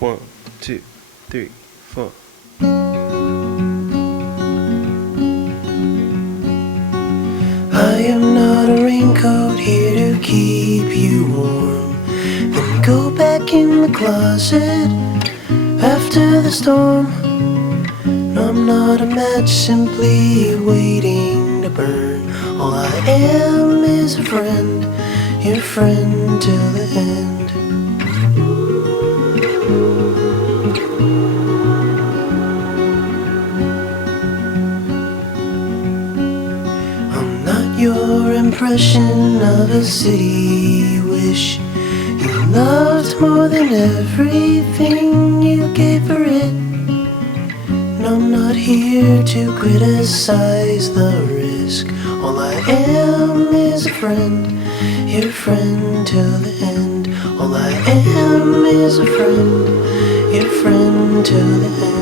One, two, three, four. I am not a raincoat here to keep you warm. Then go back in the closet after the storm. No, I'm not a match simply waiting to burn. All I am is a friend, your friend till the end. I'm not your impression of a city wish you loved more than everything you gave for it. And I'm not here to criticize the risk. All I am is a friend, your friend till the end. All I am is a friend, your friend till the end.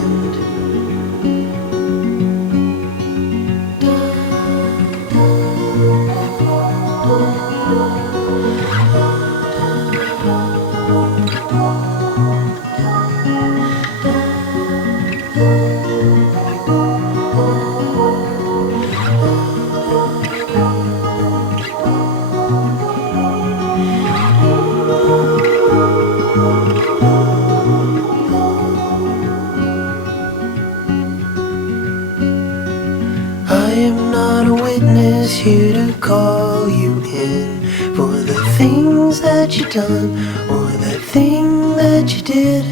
I am not a witness here to call you in for the things that you done or that thing that you did.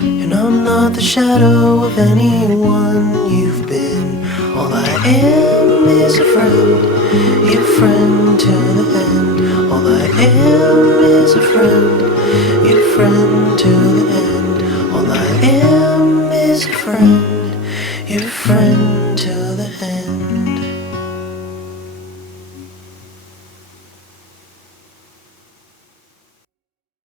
And I'm not the shadow of anyone you've been. All I am is a friend, your friend till the end. All I am is a friend, your friend till the end. All I am is a friend.